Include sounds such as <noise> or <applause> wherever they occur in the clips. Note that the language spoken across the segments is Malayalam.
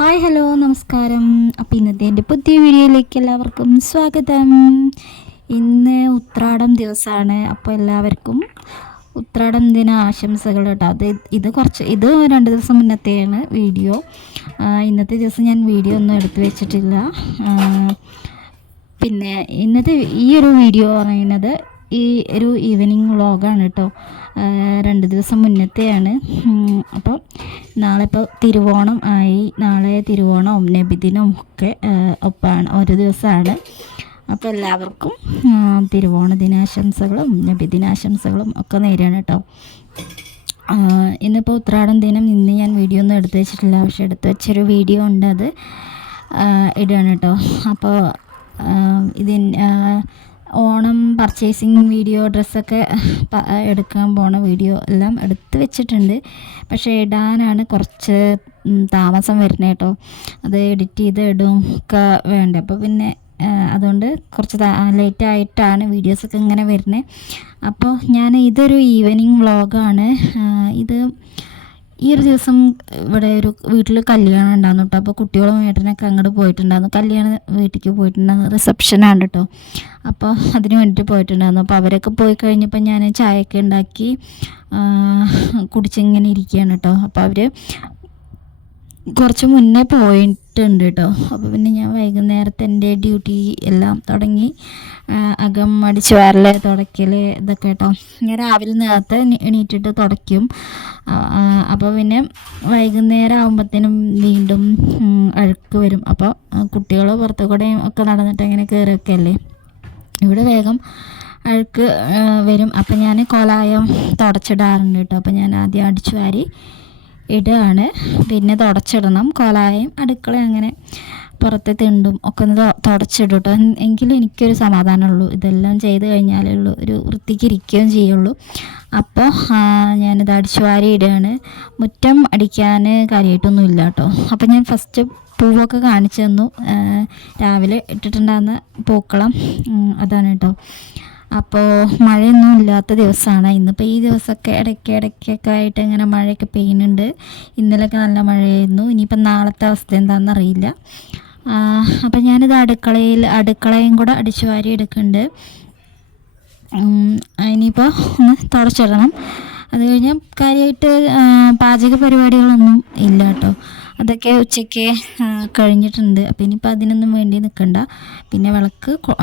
ഹായ് ഹലോ നമസ്കാരം. അപ്പോൾ ഇന്നത്തെ എന്റെ പുതിയ വീഡിയോയിലേക്ക് എല്ലാവർക്കും സ്വാഗതം. ഇന്ന് ഉത്രാടം ദിവസമാണ്. അപ്പോൾ എല്ലാവർക്കും ഉത്രാടം ദിന ആശംസകൾ കേട്ടോ. അത് ഇത് കുറച്ച് ഇത് രണ്ട് ദിവസം മുന്നത്തെയാണ് വീഡിയോ. ഇന്നത്തെ ദിവസം ഞാൻ വീഡിയോ ഒന്നും എടുത്തു വെച്ചിട്ടില്ല. പിന്നെ ഇന്നത്തെ ഈ ഒരു വീഡിയോ പറയുന്നത് ഈ ഒരു ഈവനിങ് വ്ളോഗാണ് കേട്ടോ രണ്ട് ദിവസം മുന്നത്തെയാണ്. അപ്പോൾ നാളെ ഇപ്പോൾ തിരുവോണം ആയി. നാളെ തിരുവോണവും നബിദിനവും ഒക്കെ ഒപ്പാണ് ഒരു ദിവസമാണ് അപ്പോൾ എല്ലാവർക്കും തിരുവോണ ദിനാശംസകളും നബിദിനാശംസകളും ഒക്കെ നേരാണ് കേട്ടോ ഇന്നിപ്പോൾ ഉത്രാടം ദിനം. ഇന്ന് ഞാൻ വീഡിയോ ഒന്നും എടുത്തു വെച്ചിട്ടില്ല. പക്ഷേ എടുത്തു വെച്ചൊരു വീഡിയോ ഉണ്ട് അത് ഇടുകയാണ് കേട്ടോ അപ്പോൾ ഇതിൻ ഓണം പർച്ചേസിങ് വീഡിയോ ഡ്രസ്സൊക്കെ എടുക്കാൻ പോണ വീഡിയോ എല്ലാം എടുത്ത് വെച്ചിട്ടുണ്ട്. പക്ഷേ ഇടാനാണ് കുറച്ച് താമസം വരുന്നത് കേട്ടോ. അത് എഡിറ്റ് ചെയ്ത് ഇടും ഒക്കെ വേണ്ട. അപ്പോൾ പിന്നെ അതുകൊണ്ട് കുറച്ച് ലേറ്റ് ആയിട്ടാണ് വീഡിയോസൊക്കെ ഇങ്ങനെ വരുന്നത്. അപ്പോൾ ഞാൻ ഇതൊരു ഈവനിങ് വ്ളോഗാണ് ഇത് ഈ ഒരു ദിവസം ഇവിടെ ഒരു വീട്ടിൽ കല്യാണം ഉണ്ടായിരുന്നു കേട്ടോ അപ്പോൾ കുട്ടികളും ഏട്ടനൊക്കെ അങ്ങോട്ട് പോയിട്ടുണ്ടായിരുന്നു. കല്യാണ വീട്ടിലേക്ക് പോയിട്ടുണ്ടായിരുന്നു റിസപ്ഷനാണ് കേട്ടോ അപ്പോൾ അതിന് വേണ്ടിയിട്ട് പോയിട്ടുണ്ടായിരുന്നു. അപ്പോൾ അവരൊക്കെ പോയി കഴിഞ്ഞപ്പോൾ ഞാൻ ചായയൊക്കെ ഉണ്ടാക്കി കുടിച്ചിങ്ങനെ ഇരിക്കുകയാണ് കേട്ടോ അപ്പോൾ അവർ കുറച്ച് മുന്നേ പോയിട്ടുണ്ട് കേട്ടോ അപ്പോൾ പിന്നെ ഞാൻ വൈകുന്നേരത്തെ എന്റെ ഡ്യൂട്ടി എല്ലാം തുടങ്ങി. അകം അടിച്ച് വരൽ തുടയ്ക്കൽ ഇതൊക്കെ കേട്ടോ ഞാൻ രാവിലെ നേരത്തെ എണീറ്റിട്ട് തുടയ്ക്കും. അപ്പോൾ പിന്നെ വൈകുന്നേരം ആകുമ്പോഴത്തേനും വീണ്ടും അഴുക്ക് വരും. അപ്പോൾ കുട്ടികൾ പുറത്തു കൂടെയും ഒക്കെ നടന്നിട്ട് അങ്ങനെ കയറിയൊക്കെ അല്ലേ ഇവിടെ വേഗം അഴുക്ക് വരും. അപ്പം ഞാൻ കോലായം തുടച്ചിടാറുണ്ട് കേട്ടോ അപ്പം ഞാൻ ആദ്യം അടിച്ചു വാരി ഇടുകയാണ് പിന്നെ തുടച്ചിടണം. കോലായം അടുക്കള അങ്ങനെ പുറത്തെ തിണ്ടും ഒക്കെ ഒന്ന് തുടച്ചിടട്ടോ എങ്കിലും എനിക്കൊരു സമാധാനമുള്ളൂ. ഇതെല്ലാം ചെയ്ത് കഴിഞ്ഞാലേ ഉള്ളൂ. ഒരു വൃത്തിക്ക് ഇരിക്കുകയും ചെയ്യുള്ളൂ. അപ്പോൾ ഞാനിത് അടിച്ചു വാരി ഇടുകയാണ്. മുറ്റം അടിക്കാൻ കാര്യമായിട്ടൊന്നും ഇല്ല കേട്ടോ അപ്പോൾ ഞാൻ ഫസ്റ്റ് പൂവൊക്കെ കാണിച്ചു തന്നു. രാവിലെ ഇട്ടിട്ടുണ്ടാകുന്ന പൂക്കളം. അതാണ് കേട്ടോ അപ്പോൾ മഴയൊന്നും ഇല്ലാത്ത ദിവസമാണ് ഇന്നിപ്പോൾ ഈ ദിവസമൊക്കെ ഇടയ്ക്ക് ഇടയ്ക്കൊക്കെ ആയിട്ട് ഇങ്ങനെ മഴയൊക്കെ പെയ്യുന്നുണ്ട്. ഇന്നലെയൊക്കെ നല്ല മഴയായിരുന്നു. ഇനിയിപ്പോൾ നാളത്തെ അവസ്ഥ എന്താണെന്ന് അറിയില്ല. അപ്പം ഞാനിത് അടുക്കളയിൽ അടുക്കളയും കൂടെ അടിച്ചു വാരി എടുക്കുന്നുണ്ട്. ഇനിയിപ്പോൾ ഒന്ന് തുടച്ചിടണം. അത് കഴിഞ്ഞാൽ കാര്യമായിട്ട് പാചക പരിപാടികളൊന്നും ഇല്ല കേട്ടോ. അതൊക്കെ ഉച്ചയ്ക്ക് കഴിഞ്ഞിട്ടുണ്ട്. അപ്പം ഇനിയിപ്പോൾ അതിനൊന്നും വേണ്ടി നിൽക്കണ്ട പിന്നെ വിളക്ക് കൊ-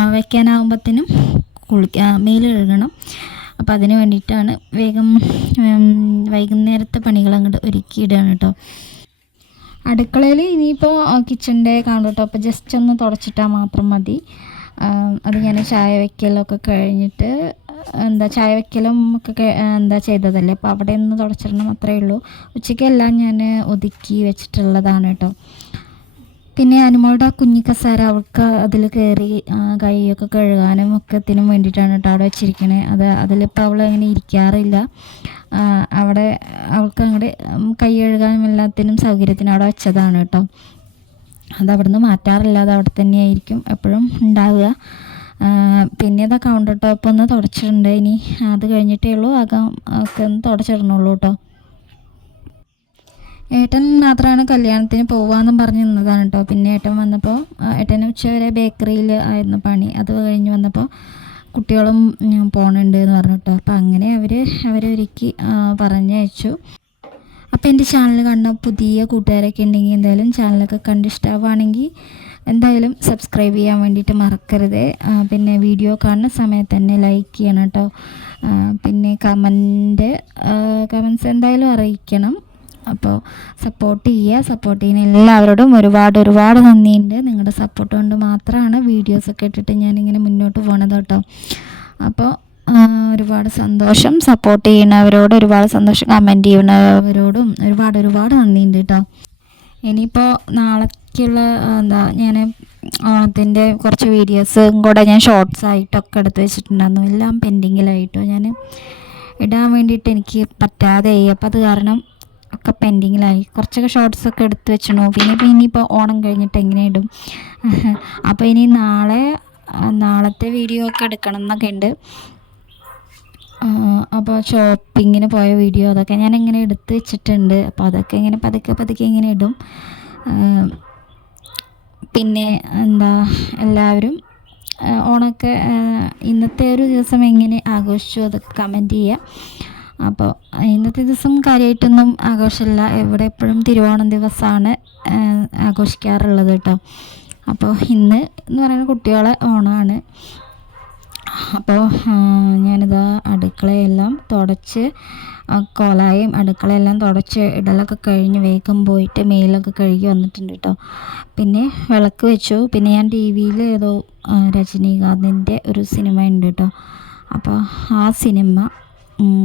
കുളിക്ക മേൽ കഴുകണം. അപ്പോൾ അതിന് വേണ്ടിയിട്ടാണ് വേഗം വൈകുന്നേരത്തെ പണികൾ അങ്ങോട്ട് ഒരുക്കിയിടുകയാണ് കേട്ടോ. അടുക്കളയിൽ ഇനിയിപ്പോൾ കിച്ചണിന്റെ കേട്ടോ. അപ്പോൾ ജസ്റ്റ് ഒന്ന് തുടച്ചിട്ടാൽ മാത്രം മതി. അത് ഞാൻ ചായ വയ്ക്കലൊക്കെ കഴിഞ്ഞിട്ട് എന്താ ചായ വയ്ക്കലും ഒക്കെ എന്താ ചെയ്തതല്ലേ? അപ്പോൾ അവിടെ ഒന്ന് തുടച്ചിടണം അത്രയേ ഉള്ളൂ. ഉച്ചയ്ക്കെല്ലാം ഞാൻ ഒതുക്കി വെച്ചിട്ടുള്ളതാണ് കേട്ടോ. പിന്നെ അനുമോളുടെ ആ കുഞ്ഞി കസാര അവൾക്ക് അതിൽ കയറി കൈയൊക്കെ കഴുകാനും ഒക്കെ ഇതിനും വേണ്ടിയിട്ടാണ് കേട്ടോ അവിടെ വെച്ചിരിക്കണേ. അത് അതിലിപ്പോൾ അവൾ അങ്ങനെ ഇരിക്കാറില്ല. അവിടെ അവൾക്ക് അങ്ങോട്ട് കൈ കഴുകാനും എല്ലാത്തിനും സൗകര്യത്തിന് അവിടെ വെച്ചതാണ് കേട്ടോ. അത് അവിടുന്ന് മാറ്റാറില്ല. അത് അവിടെ തന്നെയായിരിക്കും എപ്പോഴും ഉണ്ടാവുക. പിന്നെ അത് കൗണ്ടർ ടോപ്പ് ഒന്ന് തുടച്ചിട്ടുണ്ട്. ഇനി അത് കഴിഞ്ഞിട്ടേ ഉള്ളൂ. അകം ഒക്കെ ഒന്ന് തുടച്ചിടണുള്ളൂ കേട്ടോ. ഏട്ടൻ മാത്രമാണ് കല്യാണത്തിന് പോവാന്നും പറഞ്ഞു നിന്നതാണ് കേട്ടോ പിന്നെ ഏട്ടൻ വന്നപ്പോൾ ഏട്ടൻ ഉച്ചവരെ ബേക്കറിയിൽ ആയിരുന്നു പണി. അത് കഴിഞ്ഞ് വന്നപ്പോൾ കുട്ടികളും പോകണുണ്ട് എന്ന് പറഞ്ഞു കേട്ടോ അപ്പോൾ അങ്ങനെ അവർ അവരൊരുക്കി പറഞ്ഞയച്ചു. അപ്പോൾ എന്റെ ചാനൽ കണ്ട പുതിയ കൂട്ടുകാരൊക്കെ ഉണ്ടെങ്കിൽ എന്തായാലും ചാനലൊക്കെ കണ്ട് ഇഷ്ടമാവുകയാണെങ്കിൽ എന്തായാലും സബ്സ്ക്രൈബ് ചെയ്യാൻ വേണ്ടിയിട്ട് മറക്കരുത്. പിന്നെ വീഡിയോ കാണുന്ന സമയത്ത് തന്നെ ലൈക്ക് ചെയ്യണം കേട്ടോ പിന്നെ കമന്റ് കമൻസ് എന്തായാലും അറിയിക്കണം. അപ്പോൾ സപ്പോർട്ട് ചെയ്യുക. സപ്പോർട്ട് ചെയ്യുന്ന എല്ലാവരോടും ഒരുപാട് ഒരുപാട് നന്ദിയുണ്ട്. നിങ്ങളുടെ സപ്പോർട്ട് കൊണ്ട് മാത്രമാണ് വീഡിയോസൊക്കെ ഇട്ടിട്ട് ഞാനിങ്ങനെ മുന്നോട്ട് പോണത് കേട്ടോ. അപ്പോൾ ഒരുപാട് സന്തോഷം. സപ്പോർട്ട് ചെയ്യുന്നവരോട് ഒരുപാട് സന്തോഷം. കമന്റ് ചെയ്യുന്നവരോടും ഒരുപാട് ഒരുപാട് നന്ദിയുണ്ട് കേട്ടോ. ഇനിയിപ്പോൾ നാളേക്കുള്ള എന്താ ഞാൻ ഓണത്തിന്റെ കുറച്ച് വീഡിയോസും കൂടെ ഞാൻ ഷോർട്സ് ആയിട്ടൊക്കെ എടുത്ത് വെച്ചിട്ടുണ്ടായിരുന്നു. എല്ലാം പെൻഡിങ്ങിലായിട്ടോ ഞാൻ ഇടാൻ വേണ്ടിയിട്ട് എനിക്ക് പറ്റാതെയായി. അപ്പോൾ അത് കാരണം ഒക്കെ പെൻഡിങ്ങിലായി കുറച്ചൊക്കെ ഷോർട്സ് ഒക്കെ എടുത്ത് വെച്ചണു പിന്നെ ഇപ്പോൾ ഇനിയിപ്പോൾ ഓണം കഴിഞ്ഞിട്ട് എങ്ങനെ ഇടും? <laughs> അപ്പോൾ ഇനി നാളെ നാളത്തെ വീഡിയോ ഒക്കെ എടുക്കണം എന്നൊക്കെ ഉണ്ട് അപ്പോൾ ഷോപ്പിങ്ങിന് പോയ വീഡിയോ അതൊക്കെ ഞാൻ ഇങ്ങനെ എടുത്ത് വെച്ചിട്ടുണ്ട്. അപ്പോൾ അതൊക്കെ ഇങ്ങനെ പതുക്കെ പതുക്കെ ഇങ്ങനെ ഇടും. പിന്നെ എന്താ എല്ലാവരും ഓണമൊക്കെ ഇന്നത്തെ ഒരു ദിവസം എങ്ങനെ ആഘോഷിച്ചു അതൊക്കെ കമന്റ് ചെയ്യുക അപ്പോൾ ഇന്നത്തെ ദിവസം കാര്യമായിട്ടൊന്നും ആഘോഷമില്ല. ഇവിടെ എപ്പോഴും തിരുവോണം ദിവസമാണ് ആഘോഷിക്കാറുള്ളത് കേട്ടോ. അപ്പോൾ ഇന്ന് എന്ന് പറയുന്നത് കുട്ടികളെ ഓണമാണ് അപ്പോൾ ഞാനിതാ അടുക്കളയെല്ലാം തുടച്ച് കോലായും അടുക്കളയെല്ലാം തുടച്ച് ഇടലൊക്കെ കഴിഞ്ഞ് വേഗം പോയിട്ട് മേലൊക്കെ കഴുകി വന്നിട്ടുണ്ട് കേട്ടോ. പിന്നെ വിളക്ക് വെച്ചു. പിന്നെ ഞാൻ ടി വിയിൽ ഏതോ രജനീകാന്തിന്റെ ഒരു സിനിമ ഉണ്ട് കേട്ടോ. അപ്പോൾ ആ സിനിമ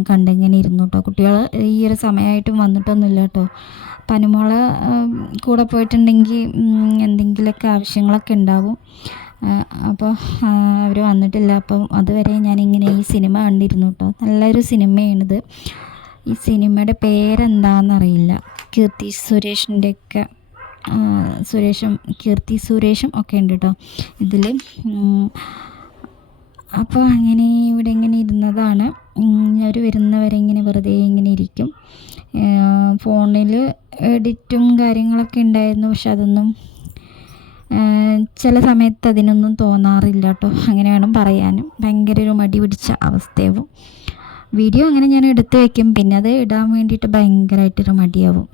കണ്ടിങ്ങനെ ഇരുന്നു കേട്ടോ കുട്ടികൾ ഈ ഒരു സമയമായിട്ടും വന്നിട്ടൊന്നുമില്ല കേട്ടോ. പനിമോളെ കൂടെ പോയിട്ടുണ്ടെങ്കിൽ എന്തെങ്കിലുമൊക്കെ ആവശ്യങ്ങളൊക്കെ ഉണ്ടാവും. അപ്പോൾ അവർ വന്നിട്ടില്ല. അപ്പം അതുവരെ ഞാനിങ്ങനെ ഈ സിനിമ കണ്ടിരുന്നു കേട്ടോ. നല്ലൊരു സിനിമയാണിത്. ഈ സിനിമയുടെ പേരെന്താണെന്നറിയില്ല കീർത്തി സുരേഷിന്റെയൊക്കെ സുരേഷും കീർത്തി സുരേഷും ഒക്കെ ഉണ്ട് കേട്ടോ. ഇതിൽ അപ്പോൾ അങ്ങനെ ഇവിടെ ഇങ്ങനെ ഇരുന്നതാണ്. അവർ വരുന്നവരെ ഇങ്ങനെ വെറുതെ ഇങ്ങനെ ഇരിക്കും. ഫോണിൽ എഡിറ്റും കാര്യങ്ങളൊക്കെ ഉണ്ടായിരുന്നു പക്ഷെ അതൊന്നും ചില സമയത്ത് അതിനൊന്നും തോന്നാറില്ല കേട്ടോ. അങ്ങനെ വേണം പറയാനും. ഭയങ്കര ഒരു മടി പിടിച്ച അവസ്ഥയാവും. വീഡിയോ അങ്ങനെ ഞാൻ എടുത്ത് വയ്ക്കും പിന്നെ അത് ഇടാൻ വേണ്ടിയിട്ട് ഭയങ്കരമായിട്ടൊരു മടിയാവും.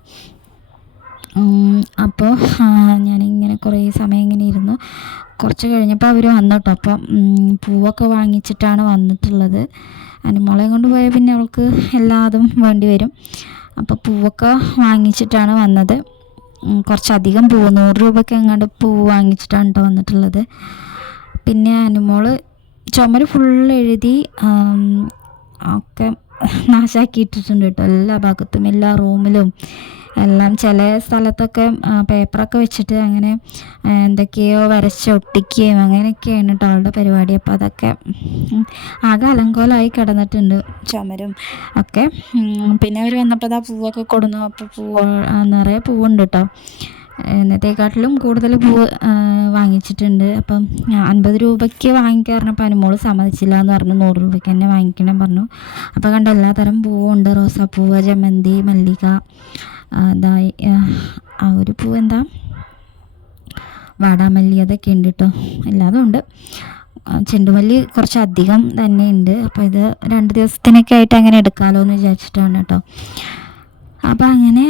അപ്പോൾ ഞാനിങ്ങനെ കുറേ സമയം ഇങ്ങനെ ഇരുന്നു. കുറച്ച് കഴിഞ്ഞപ്പോൾ അവർ വന്നു കേട്ടോ അപ്പം പൂവൊക്കെ വാങ്ങിച്ചിട്ടാണ് വന്നിട്ടുള്ളത്. അനുമോളെ കൊണ്ട് പോയാൽ പിന്നെ അവൾക്ക് എല്ലാതും വേണ്ടി വരും. അപ്പോൾ പൂവൊക്കെ വാങ്ങിച്ചിട്ടാണ് വന്നത്. കുറച്ചധികം പൂവ് നൂറ് രൂപയ്ക്ക് എങ്ങാണ്ട് പൂവ് വാങ്ങിച്ചിട്ടാണ് കേട്ടോ വന്നിട്ടുള്ളത്. പിന്നെ അനുമോൾ ചുമര് ഫുള്ള് എഴുതി ഒക്കെ നാശാക്കിയിട്ടിട്ടുണ്ട് കേട്ടോ എല്ലാ ഭാഗത്തും എല്ലാ റൂമിലും എല്ലാം ചില സ്ഥലത്തൊക്കെ പേപ്പറൊക്കെ വെച്ചിട്ട് അങ്ങനെ എന്തൊക്കെയോ വരച്ച് ഒട്ടിക്കുകയും അങ്ങനെയൊക്കെയാണ് കേട്ടോ അവളുടെ പരിപാടി. അപ്പോൾ അതൊക്കെ ആകെ അലങ്കോലമായി കിടന്നിട്ടുണ്ട് ചുമരും ഒക്കെ. പിന്നെ അവർ വന്നപ്പോൾ ആ പൂവൊക്കെ കൊടുന്നു. അപ്പോൾ പൂവ് നിറയെ പൂവുണ്ട് കേട്ടോ എന്നത്തേക്കാട്ടിലും കൂടുതൽ പൂവ് വാങ്ങിച്ചിട്ടുണ്ട്. അപ്പം അൻപത് രൂപയ്ക്ക് വാങ്ങിക്കാൻ പറഞ്ഞപ്പോൾ അനുമോൾ സമ്മതിച്ചില്ല എന്ന് പറഞ്ഞു. നൂറ് രൂപയ്ക്ക് തന്നെ വാങ്ങിക്കണം പറഞ്ഞു. അപ്പോൾ കണ്ട എല്ലാതരം പൂവുണ്ട്. റോസാപ്പൂവ് ജമന്തി മല്ലിക എന്താ ആ ഒരു പൂവ് എന്താ? വാടാമല്ലി അതൊക്കെ ഉണ്ട് കേട്ടോ എല്ലാതും ഉണ്ട്. ചെണ്ടുമല്ലി കുറച്ചധികം തന്നെ ഉണ്ട്. അപ്പോൾ ഇത് രണ്ട് ദിവസത്തിനൊക്കെ ആയിട്ട് അങ്ങനെ എടുക്കാമല്ലോ എന്ന് വിചാരിച്ചിട്ടാണ് കേട്ടോ അപ്പോൾ അങ്ങനെ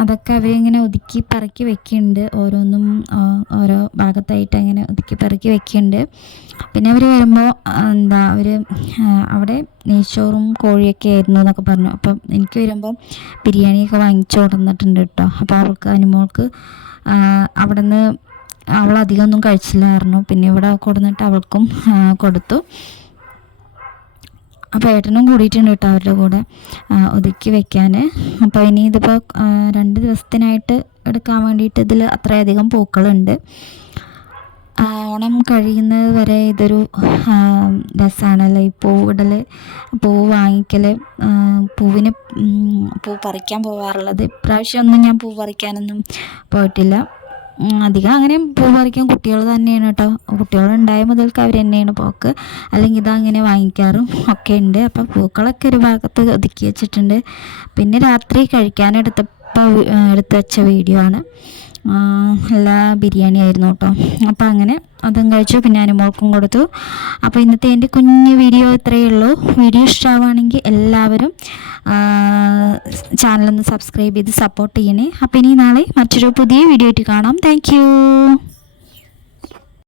അതൊക്കെ അവരിങ്ങനെ ഒതുക്കി പറക്കി വെക്കുന്നുണ്ട് ഓരോന്നും ഓരോ ഭാഗത്തായിട്ട് അങ്ങനെ ഒതുക്കി പറക്കി വെക്കുന്നുണ്ട് പിന്നെ അവർ വരുമ്പോൾ എന്താ അവർ അവിടെ നെയ്ച്ചോറും കോഴിയൊക്കെ ആയിരുന്നു എന്നൊക്കെ പറഞ്ഞു. അപ്പം എനിക്ക് വരുമ്പോൾ ബിരിയാണിയൊക്കെ വാങ്ങിച്ചു കൊടുന്നിട്ടുണ്ട് കേട്ടോ. അപ്പോൾ അവൾക്ക് അനുമോൾക്ക് അവിടെ നിന്ന് ഒന്നും കഴിച്ചില്ലായിരുന്നു പിന്നെ ഇവിടെ കൊടുന്നിട്ട് അവൾക്കും കൊടുത്തു. അപ്പോൾ ഏട്ടനും കൂടിയിട്ടുണ്ട് കേട്ടോ അവരുടെ കൂടെ ഒതുക്കി വെക്കാൻ അപ്പോൾ ഇനി ഇതിപ്പോൾ രണ്ട് ദിവസത്തിനായിട്ട് എടുക്കാൻ വേണ്ടിയിട്ട് ഇതിൽ അത്രയധികം പൂക്കളുണ്ട്. ഓണം കഴിയുന്നത് വരെ ഇതൊരു രസമാണല്ലോ ഈ പൂവിടൽ പൂവ് വാങ്ങിക്കൽ പൂവിന് പൂ പറിക്കാൻ പോകാറുള്ളത് ഇപ്രാവശ്യം ഒന്നും ഞാൻ പൂ പറിക്കാനൊന്നും പോയിട്ടില്ല. അധികം അങ്ങനെ പൂ പറിക്കാൻ കുട്ടികൾ തന്നെയാണ് കേട്ടോ. കുട്ടികളുണ്ടായ മുതൽക്ക് അവർ തന്നെയാണ് പോക്ക്. അല്ലെങ്കിൽ ഇതങ്ങനെ വാങ്ങിക്കാറും ഒക്കെ ഉണ്ട്. അപ്പോൾ പൂക്കളൊക്കെ ഒരു ഭാഗത്ത് ഒതുക്കി വെച്ചിട്ടുണ്ട്. പിന്നെ രാത്രി കഴിക്കാനെടുത്തപ്പോൾ എടുത്ത് വെച്ച വീഡിയോ ആണ്. എല്ലാ ബിരിയാണി ആയിരുന്നു കേട്ടോ അപ്പോൾ അങ്ങനെ അതും കഴിച്ചു പിന്നെ അനുമോൾക്കും കൊടുത്തു. അപ്പോൾ ഇന്നത്തെ എന്റെ കുഞ്ഞു വീഡിയോ ഇത്രയേ ഉള്ളൂ. വീഡിയോ ഇഷ്ടമാവുകയാണെങ്കിൽ എല്ലാവരും ചാനലൊന്ന് സബ്സ്ക്രൈബ് ചെയ്ത് സപ്പോർട്ട് ചെയ്യണേ. അപ്പോൾ ഇനി നാളെ മറ്റൊരു പുതിയ വീഡിയോ ആയിട്ട് കാണാം. താങ്ക്